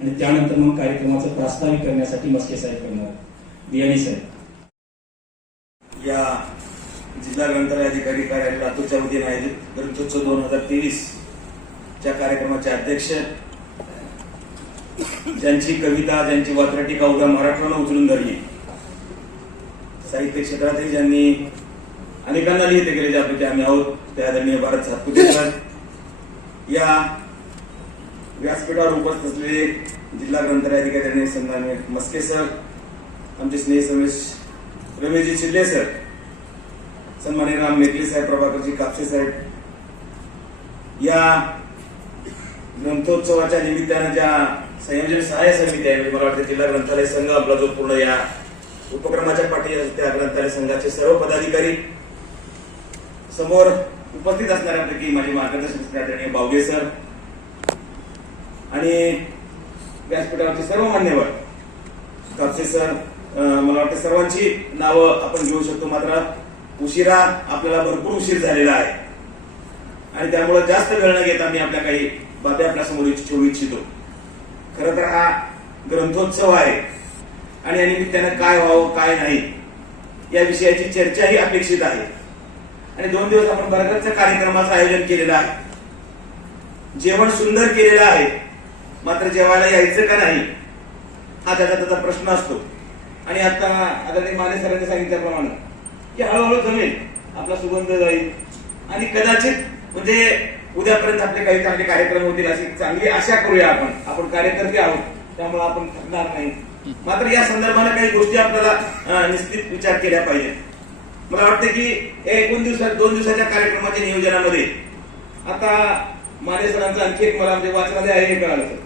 आणि त्यानंतर मग कार्यक्रमाचं प्रास्ताविक करण्यासाठी मस्के साहेब करणार. बियाणी साहेब. या जिल्हा ग्रंथालय अधिकारी कार्यालय लातूरच्या वतीने आयोजित ग्रंथोत्सव दोन हजार तेवीस च्या कार्यक्रमाचे अध्यक्ष ज्यांची कविता ज्यांची वात्रटिका उद्या मराठवाला उचलून धरली. साहित्य क्षेत्रातही ज्यांनी अनेकांना लिहिले गेले ज्यापैकी आम्ही आहोत त्या आदरणीय भारत सातपुते या व्यासपीठावर उपस्थित असलेले जिल्हा ग्रंथालय अधिकारी आणि मस्के सर आमचे स्नेह समेश रमेशजी शिंदे सर सन्मान्य राम मेकले साहेब प्रभाकरजी कापसे साहेब या ग्रंथोत्सवाच्या निमित्तानं ज्या संयोजन सहाय्य समिती आहे म्हणजे मला वाटतं जिल्हा ग्रंथालय संघ आपला जो पूर्ण या उपक्रमाच्या पाठी त्या ग्रंथालय संघाचे सर्व पदाधिकारी समोर उपस्थित असणाऱ्यापैकी माझे मार्गदर्शक आदरणीय बावगे सर आणि व्यासपीठावरचे सर्व मान्यवर कापसे सर मला वाटतं सर्वांची नावं आपण घेऊ शकतो मात्र उशिरा आपल्याला भरपूर उशीर झालेला आहे. आणि त्यामुळे जास्त वेळ न घेता मी आपल्या काही बातम्या आपल्यासमोर ठेवू इच्छितो. खर तर हा ग्रंथोत्सव आहे. आणि या निमित्तानं काय व्हावं काय नाही या विषयाची चर्चाही अपेक्षित आहे. आणि दोन दिवस आपण बरगतच्या कार्यक्रमाचं आयोजन केलेलं आहे. जेवण सुंदर केलेलं आहे. मात्र जेवायला यायचं का नाही हा त्याचा त्याचा प्रश्न असतो. आणि आता आदरणीय माने सरांनी सांगितल्याप्रमाणे की हळूहळू जमेल आपला सुगंध जाईल. आणि कदाचित म्हणजे उद्यापर्यंत आपले काही चांगले कार्यक्रम होतील अशी चांगली आशा करूया आपण. आपण कार्यकर्ते आहोत त्यामुळे आपण थकणार नाही. मात्र या संदर्भाने काही गोष्टी आपल्याला निश्चित विचार केल्या पाहिजेत. मला वाटतं की एकूण दिवसात दोन दिवसाच्या कार्यक्रमाच्या नियोजनामध्ये आता माने सरांचं आणखी एक मला म्हणजे वाचनालय आहे हे कळालं सर.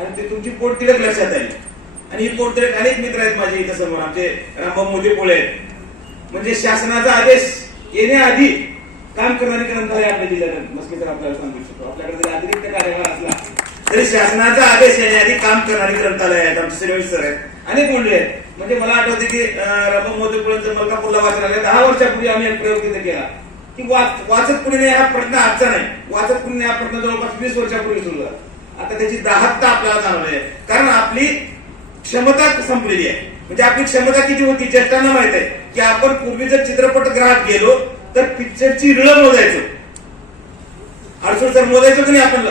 आणि ते तुमची पोटतिडक लक्षात आली. आणि ही पोटतिडक अनेक मित्र आहेत माझे इथं समोर आमचे रामभाऊ मोठे पोळे आहेत. म्हणजे शासनाचा आदेश येण्याआधी काम करणारी ग्रंथालय आपल्या जिल्ह्यात मस्की तर आपल्याला सांगू शकतो. आपल्याकडे जरी अतिरिक्त कार्यभार असला तरी शासनाचा आदेश येण्याआधी काम करणारी ग्रंथालय आहेत. आमचे श्रीवेश सर आहेत. अनेक मंडळी आहेत. म्हणजे मला आठवते की अं, मोठे पोळे पोळेंचं मलकापूरला वाचनालय दहा वर्षापूर्वी आम्ही एक प्रयोग तिथे केला. की वाच- वाचत कुणी नाही हा प्रश्न आजचा नाही. वाचत कुणी नाही हा प्रश्न जवळपास वीस वर्षापूर्वी सुरू झाला. आता त्याची दाहकता आपल्याला जाणवली आहे. कारण आपली क्षमता संपलेली आहे. म्हणजे आपली क्षमता किती होती? ज्येष्ठांना माहीत आहे की आपण पूर्वी जर चित्रपट ग्राहक गेलो तर पिक्चरची रिळ मोजायचो. अडचण सर मोजायचो की नाही आपण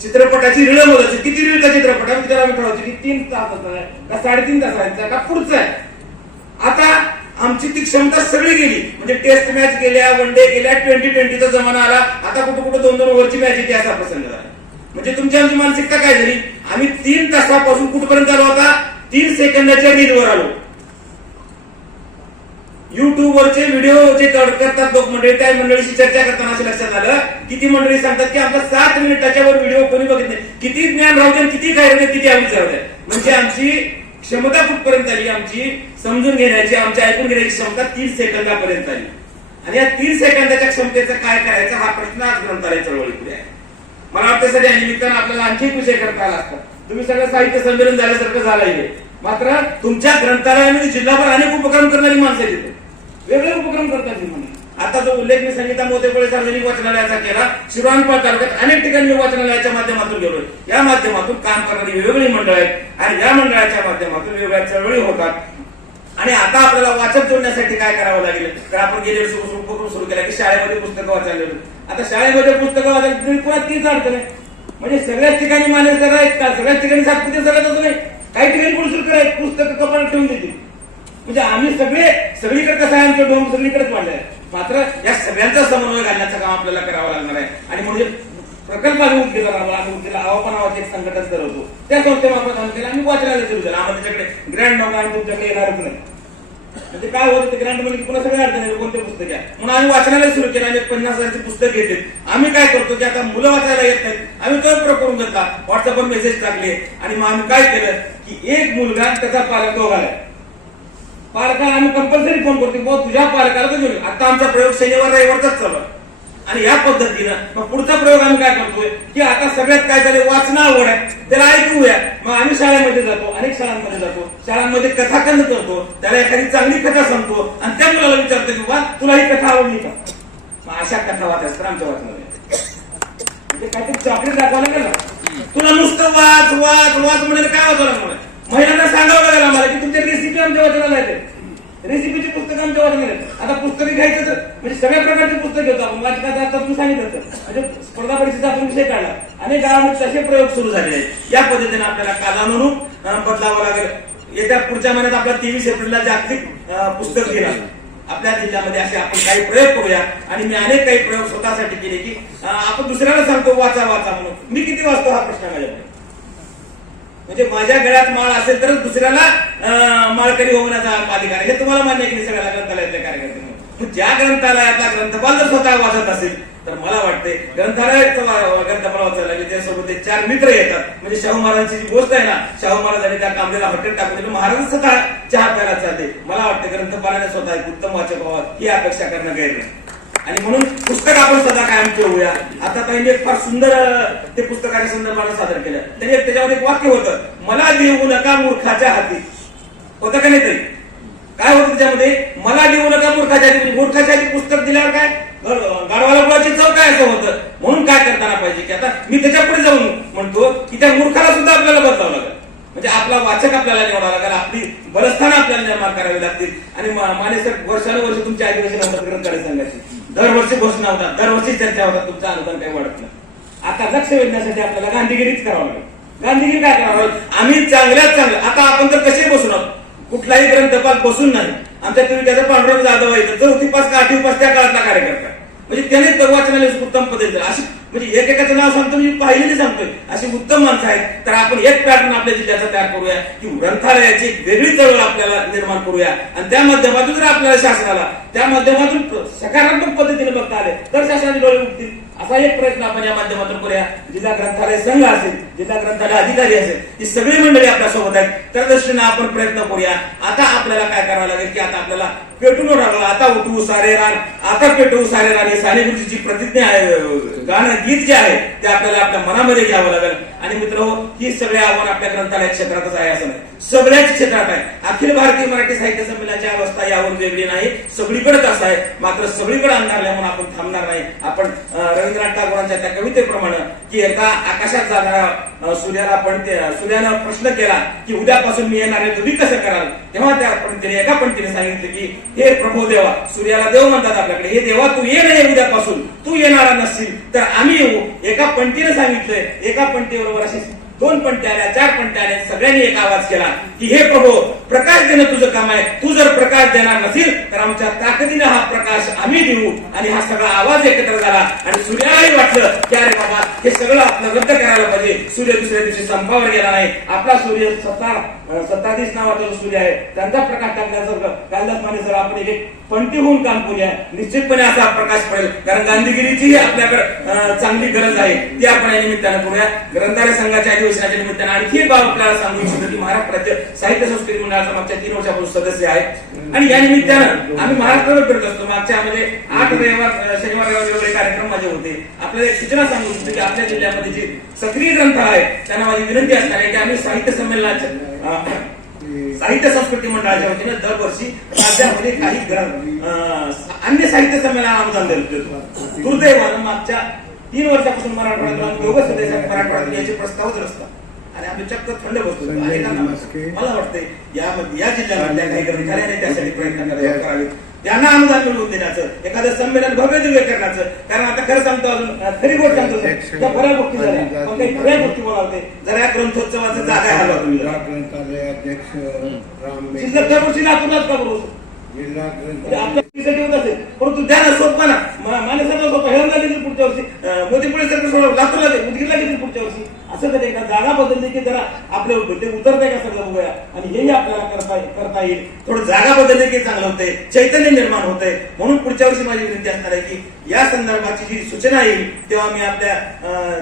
चित्रपटाची रिळ मोजायचो. किती रिळ का चित्रपट आहे त्याला ठरवायची की तीन तासाचा का साडेतीन तासाचा का पुढचा आहे? आता आमची ती क्षमता सगळी गेली. म्हणजे टेस्ट मॅच गेल्या वन डे गेल्या ट्वेंटी ट्वेंटीचा जमाना आला. आता कुठं कुठं दोन दोन ओव्हरची मॅच येते असा प्रसंग झाला. म्हणजे तुमची आमची मानसिकता काय झाली? आम्ही तीन तासापासून कुठपर्यंत आलो होता तीन सेकंदाच्या रीलवर आलो. युट्यूबवरचे व्हिडिओ जे कट करतात लोक मंडळी त्या मंडळीशी चर्चा करताना असं लक्षात आलं किती मंडळी सांगतात की आमचा सात मिनिटाच्या वर व्हिडिओ कोणी बघितले किती ज्ञान राहू दे किती काय राहते किती आम्ही राहू म्हणजे आमची क्षमता कुठपर्यंत आली? आमची समजून घेण्याची आमची ऐकून घेण्याची क्षमता तीन सेकंदापर्यंत आली. आणि या तीन सेकंदाच्या क्षमतेचा काय करायचा हा प्रश्न आज ग्रंथालय चळवळी पुढे आहे. मला वाटतं सर या निमित्तानं आपल्याला आणखी विषय करता आला असता. तुम्ही सगळं साहित्य संमेलन झाल्यासारखं झालंय मात्र तुमच्या ग्रंथालयामध्ये जिल्हाभर अनेक उपक्रम करणारी माणसं येते वेगळे उपक्रम करतात आता जो उल्लेख मी संगीता मोतेपुळे सार्वजनिक वाचनालयाचा केला शिवानपाळ तालुक्यात अनेक ठिकाणी वाचनालयाच्या माध्यमातून गेलोय. या माध्यमातून काम करणारी वेगवेगळी मंडळ आहेत आणि या मंडळाच्या माध्यमातून वेगवेगळ्या चळवळी होतात. आणि आता आपल्याला वाचन जोडण्यासाठी काय करावं लागेल? तर आपण गेले उपक्रम सुरू केला की शाळेमध्ये पुस्तकं वाचायला आता शाळेमध्ये पुस्तकं वाचायला तरी पुन्हा तीच अडचण आहे? म्हणजे सगळ्याच ठिकाणी मान्यता आहेत का? सगळ्याच ठिकाणी सातपुते सगळ्यात असं नाही. काही ठिकाणी सुरू आहेत पुस्तकं कपाट ठेवून देतील. म्हणजे आम्ही सगळे सगळीकडे कसं आहे आमचं डोम सगळीकडेच वाढलंय. मात्र या सगळ्यांचा समन्वय घालण्याचं काम आपल्याला करावं लागणार आहे. आणि म्हणजे प्रकल्प आम्ही उद्योगाला आम्हाला आम्ही उद्योगाला आवापा नावाचे एक संघटन करतो त्या संस्थेमार्फत आम्ही केलं. आम्ही वाचनालय सुरू झालं आम्हाला त्याच्याकडे ग्रँड नव्हतं आम्ही तुमच्याकडे येणारच नाही म्हणजे काय होतं ते ग्रँड म्हणजे पुन्हा सगळ्या अडचण आहे कोणते पुस्तक आहे म्हणून आम्ही वाचनालय सुरू केलं आम्ही पन्नास हजारची पुस्तक घेतले. आम्ही काय करतो की आता मुलं वाचायला येत नाहीत. आम्ही तो करून घेतला व्हॉट्सअपवर मेसेज टाकले. आणि मग आम्ही काय केलं की एक मुलगा आणि त्याचा पालक दोघाला पालकाला आम्ही कंपल्सरी फोन करतो बुवा तुझ्या पालकाला तर घेऊन आता आमचा प्रयोग शनिवार रविवारचाच चालू आहे. आणि या पद्धतीनं मग पुढचा प्रयोग आम्ही काय करतोय की आता सगळ्यात काय झालं वाचना आवड आहे. त्याला ऐकूया. मग आम्ही शाळेमध्ये जातो अनेक शाळांमध्ये जातो. शाळांमध्ये कथाखंड करतो. त्याला एखादी चांगली कथा सांगतो. आणि त्या मुलाला विचारतो की बा तुला ही कथा आवडली का? मग अशा कथा वाचायच तर आमच्या वाचनालयात. म्हणजे काहीतरी चॉकलेट दाखवायला गेला. तुला नुसतं वाच वाच वाच म्हणाले काय वाचावं महिलांना सांगावं लागेल आम्हाला की तुमच्या रेसिपी आमच्या वाचनाला येते रेसिपीची पुस्तकं आमच्या वाटत येतात आता पुस्तकं घ्यायचं तर म्हणजे सगळ्या प्रकारचे पुस्तक घेतो आपण. वाचकाचा आता तुम्ही सांगितलं म्हणजे स्पर्धा परीक्षेचा आपण विषय काढला. अनेक गावामध्ये तसे प्रयोग सुरू झाले आहेत. या पद्धतीने आपल्याला कालानुरूप म्हणून बदलावं लागेल. येत्या पुढच्या महिन्यात आपला तेवीस एप्रिलला जागतिक पुस्तक दिला आपल्या जिल्ह्यामध्ये असे आपण काही प्रयोग करूया. आणि मी अनेक काही प्रयोग स्वतःसाठी केले की आपण दुसऱ्याला सांगतो वाचा वाचा म्हणून. मी किती वाचतो हा प्रश्न माझ्याकडे म्हणजे माझ्या गळ्यात माळ असेल तरच दुसऱ्याला माळकरी होण्याचा अधिकार हे तुम्हाला मान्य आहे की नाही सगळ्या ग्रंथालयातल्या कार्यकर्त्यांना. ज्या ग्रंथालयातला ग्रंथपाल जर स्वतः वाचत असेल तर मला वाटते ग्रंथालयाचं ग्रंथपाल वाचायला लागले. त्यासोबत ते चार मित्र येतात. म्हणजे शाहू महाराजांची जी गोष्ट आहे ना शाहू महाराजांनी त्या कांबळेला हॉटेल टाकून दिलं. महाराज स्वतः चहा प्यायला चालते मला वाटते ग्रंथपालाने स्वतः एक उत्तम वाचक व्हावा ही अपेक्षा करणं गैर नाही आणि म्हणून पुस्तक आपण सदा कायम ठेवूया. आता त्यांनी एक फार सुंदर ते पुस्तकाच्या संदर्भाने सादर केलं. त्यांनी त्याच्यामध्ये एक वाक्य होतं मला देऊ नका मूर्खाच्या हाती. होतं का नाही तरी काय होतं त्याच्यामध्ये? मला देऊ नका मूर्खाच्या हाती. म्हणजे मूर्खाच्या हाती पुस्तक दिल्यावर काय? गाडवाला गाढवाला गुळाची चव काय असं होतं? म्हणून काय करताना पाहिजे? की आता मी त्याच्या पुढे जाऊन म्हणतो की त्या मूर्खाला सुद्धा आपल्याला बसावं लागेल. म्हणजे आपला वाचक आपल्याला निवडावा लागेल. आपली बलस्थानं आपल्याला निर्माण करावी लागतील. आणि माने सर वर्षानुवर्ष तुमच्या आदिवासी अंतर्गत करायला सांगायची. दरवर्षी घोषणा होतात. दरवर्षी चर्चा होतात. तुमचं अनुदान काही वाढत नाही. आता लक्ष वेधण्यासाठी आपल्याला गांधीगिरीच करावं लागेल. गांधीगिरी काय करावं लागेल? आम्ही चांगल्याच चांगलं. आता आपण तर कसे बसून आहोत? कुठलाही ग्रंथपाल बसून नाही. आमच्या तुम्ही त्याचा पांडुरंग जाधव आहे चौथी पास का आठवी उपास त्या काळातला कार्यकर्ता. म्हणजे त्याने तर वाचनालय उत्तम पद्धती अशी म्हणजे एकेकाचं नाव सांगतो म्हणजे मी पाहिलेली सांगतोय. अशी उत्तम माणसं आहेत. तर आपण एक पॅटर्न आपल्या जिल्ह्याचा तयार करूया. की ग्रंथालयाची एक वेगळी चळवळ आपल्याला निर्माण करूया. आणि त्या माध्यमातून जर आपल्याला शासनाला त्या माध्यमातून सकारात्मक पद्धतीने बघता आले तर शासनाचे डोळे उठतील असा एक प्रयत्न आपण या माध्यमातून करूया. जिल्हा ग्रंथालय संघ असेल जिल्हा ग्रंथालय अधिकारी असेल ही सगळी मंडळी आपल्यासोबत आहेत. त्या दृष्टीने आपण प्रयत्न करूया. आता आपल्याला काय करावं लागेल की आता आपल्याला पेटून राहिलं आता उठवू सारे रान. आता पेटवू सारे रान. हे साने गुरुजीची प्रतिज्ञा आहे गाणं गीत जे आहे ते आपल्याला आपल्या मनामध्ये घ्यावं लागेल. आणि मित्र ही सगळे आव्हान आपल्या ग्रंथालय क्षेत्रातच आहे असं नाही. सगळ्याच क्षेत्रात आहे. अखिल भारतीय मराठी साहित्य संमेलनाची अवस्था यावर वेगळी नाही. सगळीकडेच असं आहे. मात्र सगळीकडे अंधारल्या म्हणून आपण थांबणार नाही. आपण रवींद्रनाथ टागोरांच्या त्या कवितेप्रमाणे की एका आकाशात जाणाऱ्या सूर्याला पण सूर्यानं प्रश्न केला की उद्यापासून मी येणार आहे तुम्ही कसं कराल? तेव्हा त्या पंडितीने एका पंडितीने सांगितलं की हे प्रभू देवा सूर्याला देव म्हणतात आपल्याकडे हे देवा तू ये नाही उद्यापासून तू येणारा नसशील तर आम्ही येऊ. एका पंक्तीने सांगितलंय एका पंक्तीबरोबर अशी दोन पंक्ती आल्या चार पंक्ती आल्या सगळ्यांनी एक आवाज केला की हे प्रभू प्रकाश देणं तुझं काम आहे. तू जर प्रकाश देणार नसेल तर आमच्या ताकदीने हा प्रकाश आम्ही देऊ. आणि हा सगळा आवाज एकत्र झाला. आणि सूर्यालाही वाटलं की अरे बाबा हे सगळं आपलं रद्द करायला पाहिजे. सूर्य दुसऱ्या दिवशी संपावर गेला नाही. आपला सूर्य सत्ता सत्ताधीश नावाचा जो सूर्य आहे त्यांचा प्रकाश टाकण्याचं कालदास माने सर आपण एक पंटी होऊन काम करूया. निश्चितपणे असा प्रकाश पडेल. कारण गांधीगिरीचीही आपल्याकडे चांगली गरज आहे. ती आपण या निमित्तानं करूया. ग्रंथालय संघाच्या अधिवेशनाच्या निमित्तानं आणखी एक बाब आपल्याला सांगू इच्छितो की महाराष्ट्र राज्य साहित्य संस्कृती मंडळाचा मागच्या तीन वर्षापासून सदस्य आहे आणि या निमित्तानं आम्ही महाराष्ट्रावर फिरत असतो. मागच्या म्हणजे आठ रविवार शनिवार रविवार वगैरे कार्यक्रम माझे होते. आपल्याला सूचना सांगू इच्छितो की आपल्या जिल्ह्यामध्ये जे सक्रिय ग्रंथ आहेत त्यांना माझी विनंती असणार आहे की आम्ही साहित्य संमेलनाच्या साहित्य संस्कृती मंडळाच्या वतीनं दरवर्षी राज्यामध्ये काही ग्रंथ अन्य साहित्य संमेलन अनुदान देतो. दुर्दैवानं मागच्या तीन वर्षापासून मराठवाड्यात योग सदस्य मराठवाड्यात याचे प्रस्तावच नसतात आणि आम्ही चक्क थंड बसतो. मला वाटते यामध्ये या जिल्ह्यामधल्या काही ग्रंथालयाने त्यासाठी प्रयत्न करावे करावेत त्यांना अनुदान मिळवून देण्याचं एखादं संमेलन भव्य दिव्य करण्याचं कारण आता खरं सांगतो अजून खरी गोष्ट सांगतो. त्या बऱ्याच गोष्टी झाल्या पण काही खऱ्या गोष्टी बोलावते. जरा या ग्रंथोत्सवाचं जागा हलवा तुम्ही शिल्लक त्या गोष्टी लातूरलाच का बरोबर म्हणजे आपल्या होत असेल परंतु द्या ना सोपा ना माने सगळं सोपं घेतील पुढच्या वर्षी ಮೋದಿ ಪೊಲೀಸರಿಗೆ ಲಾಸ್ಟ್ ಮುದುಗಿರ್ಲಾಗಿದ್ದೀನಿ ಕುರ್ಚಿ असं कधी एका जागा बदलली की जरा आपले ते उतरते का सगळं बघूया आणि हेही आपल्याला करता करता येईल. थोडं जागा बदलली की चांगलं होतंय चैतन्य निर्माण होतंय म्हणून पुढच्या वर्षी माझी विनंती असणार आहे की या संदर्भाची जी सूचना येईल तेव्हा मी आपल्या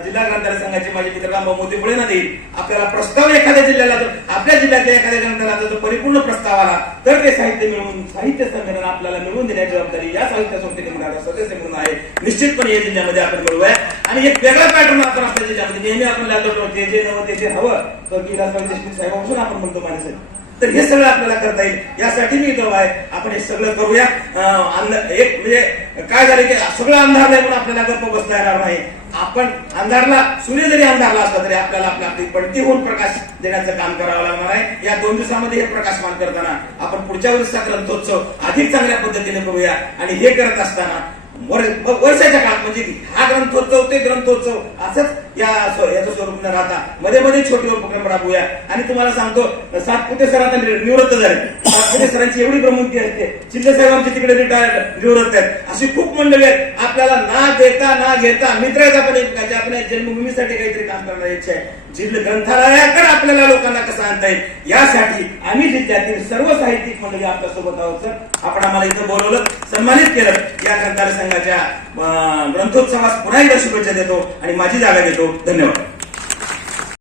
जिल्हा ग्रंथालय संघाचे माझे मित्र पुढे ना देईल. आपल्याला प्रस्ताव एखाद्या जिल्ह्याला जर आपल्या जिल्ह्यातल्या एखाद्या ग्रंथालयाचा जर परिपूर्ण प्रस्ताव आला तर ते साहित्य मिळवून साहित्य संमेलन आपल्याला मिळवून देण्याची जबाबदारी या साहित्य संस्थेने मंडळाचा सदस्य म्हणून आहे. निश्चितपणे या जिल्ह्यामध्ये आपण मिळवूया. आणि एक वेगळा पॅटर्न आपण आपल्या जिल्ह्यामध्ये नेहमी आपण लावतो जे जे नवं ते जे हवं तर की देशमुख साहेबांपासून आपण म्हणतो माणसं. तर हे सगळं आपल्याला करता येईल. यासाठी मी इथं आहे. आपण हे सगळं करूया. एक म्हणजे काय झालं की सगळं अंधार आहे म्हणून आपल्याला गप्प बसता येणार नाही. आपण अंधारला सूर्य जरी अंधारला असला तरी आपल्याला आपल्या आपली पडती होऊन प्रकाश देण्याचं काम करावं लागणार आहे. या दोन दिवसामध्ये हे प्रकाशमान करताना आपण पुढच्या वर्षीचा ग्रंथोत्सव अधिक चांगल्या पद्धतीने करूया आणि हे करत असताना वर- वर्षाच्या काळात म्हणजे हा ग्रंथोत्सव ते ग्रंथोत्सव असंच या याचं स्वरूप न राहता मध्ये मध्ये छोटे उपक्रम राबवूया. आणि तुम्हाला सांगतो सातपुते सर आता निवृत्त झाले. सातपुते सरांची एवढी प्रमुखी असते शिंदे साहेब तिकडे रिटायर्ड निवृत्त आहेत. अशी खूप मंडळी आहेत. आपल्याला ना देता ना घेता मित्र आहेत आपण एकमेकांचे. आपल्या जन्मभूमीसाठी काहीतरी काम करण्याची इच्छा आहे. जिल्हा ग्रंथालयाकडे आपल्याला लोकांना कसं आणता येईल? यासाठी आम्ही जिल्ह्यातील सर्व साहित्यिक मंडळी आपल्यासोबत आहोत सर. आपण आम्हाला इथं बोलवलं सन्मानित केलं. या ग्रंथालय संघाच्या ग्रंथोत्सवास पुन्हा एकदा शुभेच्छा देतो आणि माझी जागा देतो. धन्यवाद.